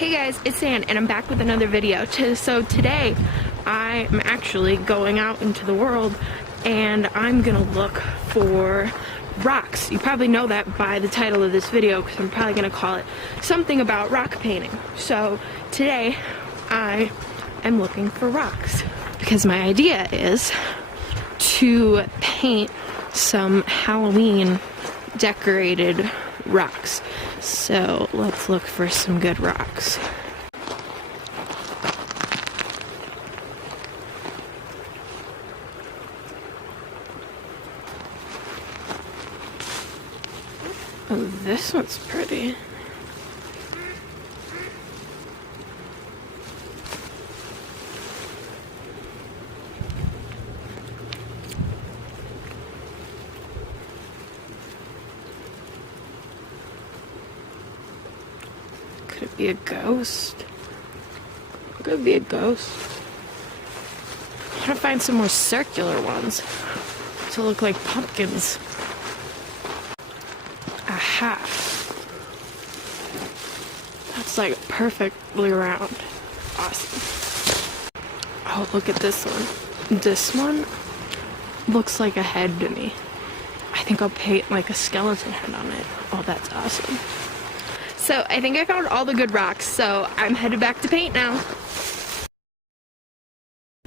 Hey guys, it's Ann and I'm back with another video. So today I'm actually going out into the world and I'm gonna look for rocks. You probably know that by the title of this video because I'm probably gonna call it something about rock painting. So today I am looking for rocks because my idea is to paint some Halloween decorated rocks. So let's look for some good rocks. Oh, this one's pretty. Could it be a ghost? Could be a ghost. I want to find some more circular ones to look like pumpkins. Aha. That's like perfectly round. Awesome. Oh, look at this one. This one looks like a head to me. I think I'll paint like a skeleton head on it. Oh, that's awesome. So I think I found all the good rocks, so I'm headed back to paint now.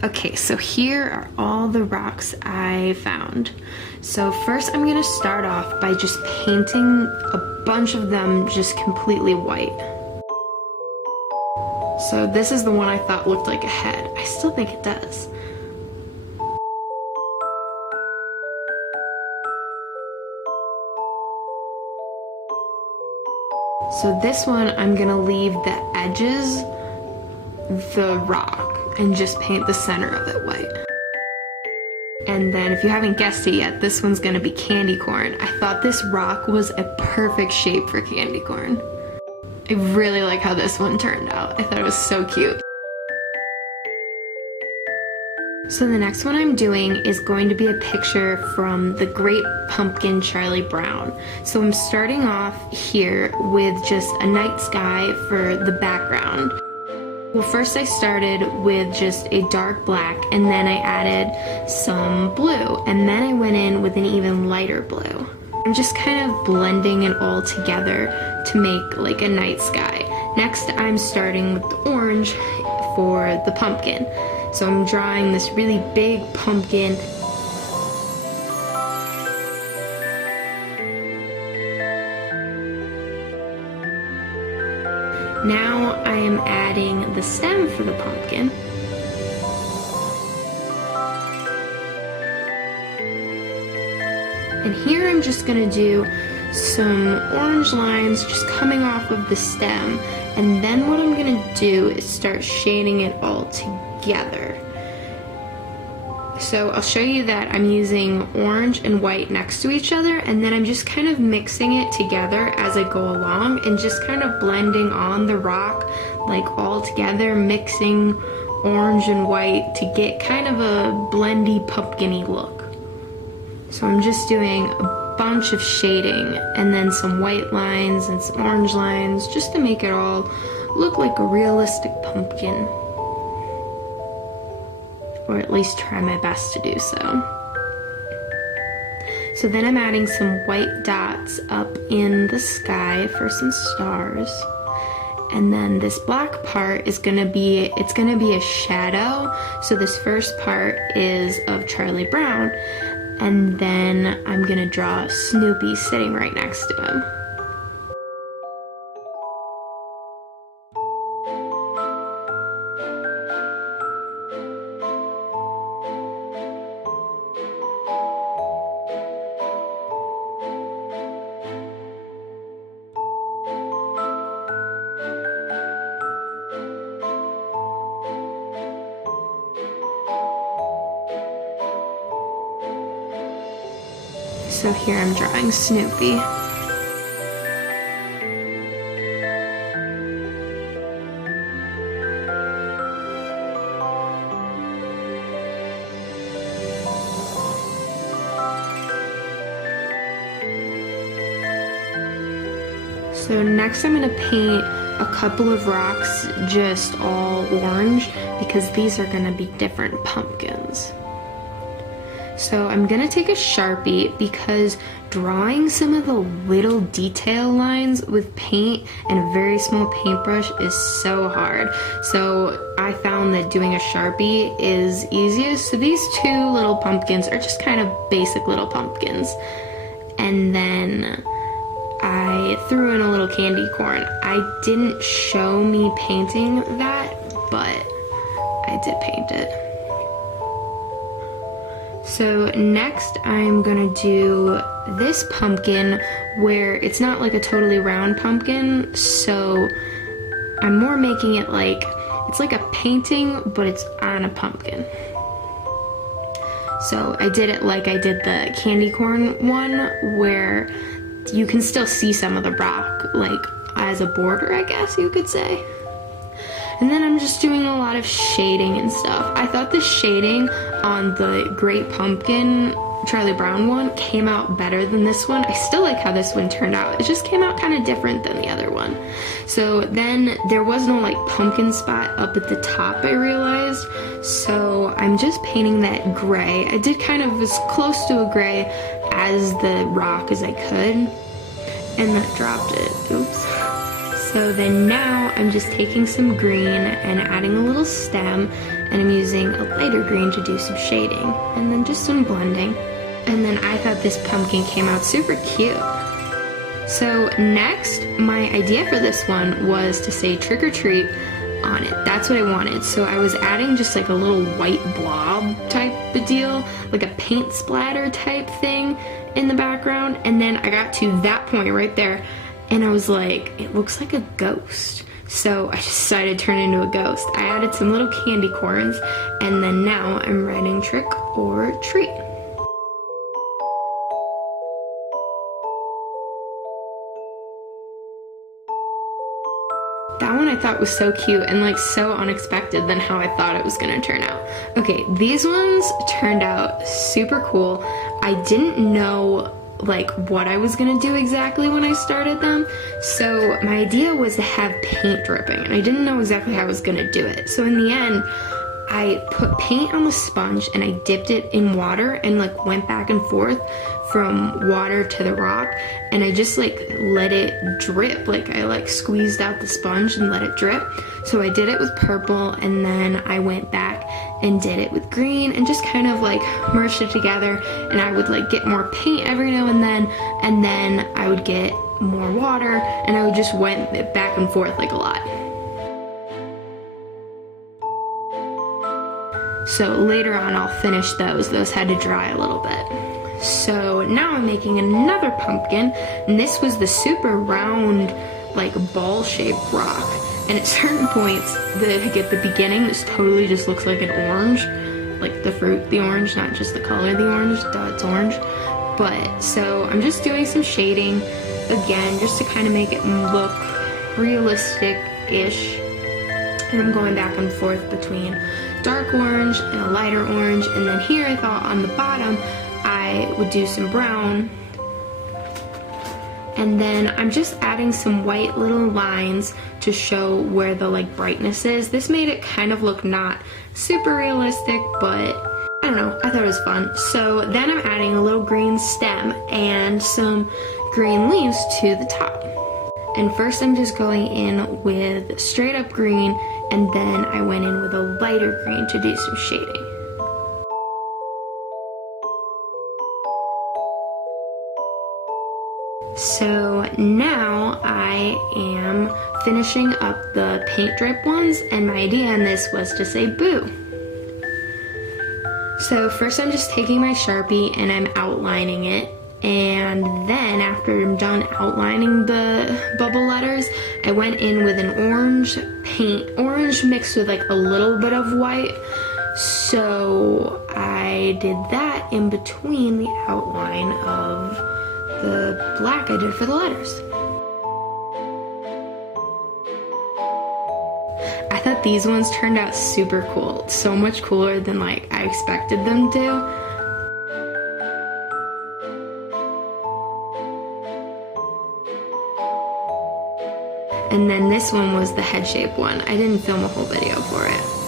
Okay, so here are all the rocks I found. So first I'm gonna start off by just painting a bunch of them just completely white. So this is the one I thought looked like a head. I still think it does. So this one, I'm gonna leave the edges the rock and just paint the center of it white. And then if you haven't guessed it yet, this one's gonna be candy corn. I thought this rock was a perfect shape for candy corn. I really like how this one turned out. I thought it was so cute. So the next one I'm doing is going to be a picture from The Great Pumpkin, Charlie Brown. So I'm starting off here with just a night sky for the background. Well, first I started with just a dark black and then I added some blue and then I went in with an even lighter blue. I'm just kind of blending it all together to make like a night sky. Next I'm starting with the orange for the pumpkin. So I'm drawing this really big pumpkin. Now I am adding the stem for the pumpkin. And here I'm just gonna do some orange lines just coming off of the stem. And then what I'm gonna do is start shading it all together. So I'll show you that I'm using orange and white next to each other, and then I'm just kind of mixing it together as I go along and just kind of blending on the rock like all together, mixing orange and white to get kind of a blendy pumpkin-y look. So I'm just doing a bunch of shading and then some white lines and some orange lines just to make it all look like a realistic pumpkin. Or at least try my best to do so. So then I'm adding some white dots up in the sky for some stars. And then this black part is gonna be, it's gonna be a shadow. So this first part is of Charlie Brown. And then I'm gonna draw Snoopy sitting right next to him. So here I'm drawing Snoopy. So next I'm going to paint a couple of rocks just all orange because these are gonna be different pumpkins. So I'm gonna take a Sharpie because drawing some of the little detail lines with paint and a very small paintbrush is so hard. So I found that doing a Sharpie is easiest. So these two little pumpkins are just kind of basic little pumpkins. And then I threw in a little candy corn. I didn't show me painting that, but I did paint it. So next I'm gonna do this pumpkin where it's not like a totally round pumpkin, so I'm more making it like, it's like a painting, but it's on a pumpkin. So I did it like I did the candy corn one, where you can still see some of the rock, like as a border, I guess you could say. And then I'm just doing a lot of shading and stuff. I thought the shading on the Great Pumpkin Charlie Brown one came out better than this one. I still like how this one turned out. It just came out kind of different than the other one. So then there was no like pumpkin spot up at the top, I realized. So I'm just painting that gray. I did kind of as close to a gray as the rock as I could. And that dropped it. Oops. So then now I'm just taking some green and adding a little stem, and I'm using a lighter green to do some shading, and then just some blending. And then I thought this pumpkin came out super cute. So next, my idea for this one was to say trick or treat on it. That's what I wanted. So I was adding just like a little white blob type of deal, like a paint splatter type thing in the background. And then I got to that point right there, and I was like, it looks like a ghost. So I decided to turn it into a ghost. I added some little candy corns, and then now I'm writing trick or treat. That one I thought was so cute and like so unexpected than how I thought it was gonna turn out. Okay, these ones turned out super cool. I didn't know like what I was gonna do exactly when I started them. So my idea was to have paint dripping, and I didn't know exactly how I was gonna do it. So in the end, I put paint on the sponge and I dipped it in water and like went back and forth from water to the rock, and I just like let it drip. Like I like squeezed out the sponge and let it drip. So I did it with purple, and then I went back and did it with green and just kind of like merged it together, and I would like get more paint every now and then I would get more water, and I would just went back and forth like a lot. So later on I'll finish those. Those had to dry a little bit. So now I'm making another pumpkin, and this was the super round, like ball-shaped rock. And at certain points, like at the beginning, this totally just looks like an orange, like the fruit, the orange, not just the color of the orange, duh, it's orange. But, so I'm just doing some shading, again, just to kind of make it look realistic-ish. And I'm going back and forth between dark orange and a lighter orange, and then here I thought on the bottom I would do some brown, and then I'm just adding some white little lines to show where the like brightness is. This made it kind of look not super realistic, but I don't know, I thought it was fun. So then I'm adding a little green stem and some green leaves to the top. And first I'm just going in with straight up green, and then I went in with a lighter green to do some shading. So now I am finishing up the paint drip ones, and my idea on this was to say boo. So first I'm just taking my Sharpie and I'm outlining it, and then after I'm done outlining the bubble letters, I went in with an orange paint, orange mixed with like a little bit of white. So I did that in between the outline of the black I did for the letters. I thought these ones turned out super cool, so much cooler than like I expected them to. And then this one was the head shape one. I didn't film a whole video for it.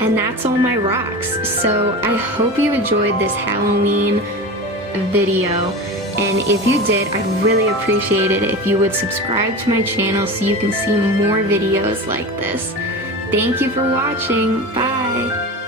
And that's all my rocks. So I hope you enjoyed this Halloween video. And if you did, I'd really appreciate it if you would subscribe to my channel so you can see more videos like this. Thank you for watching. Bye.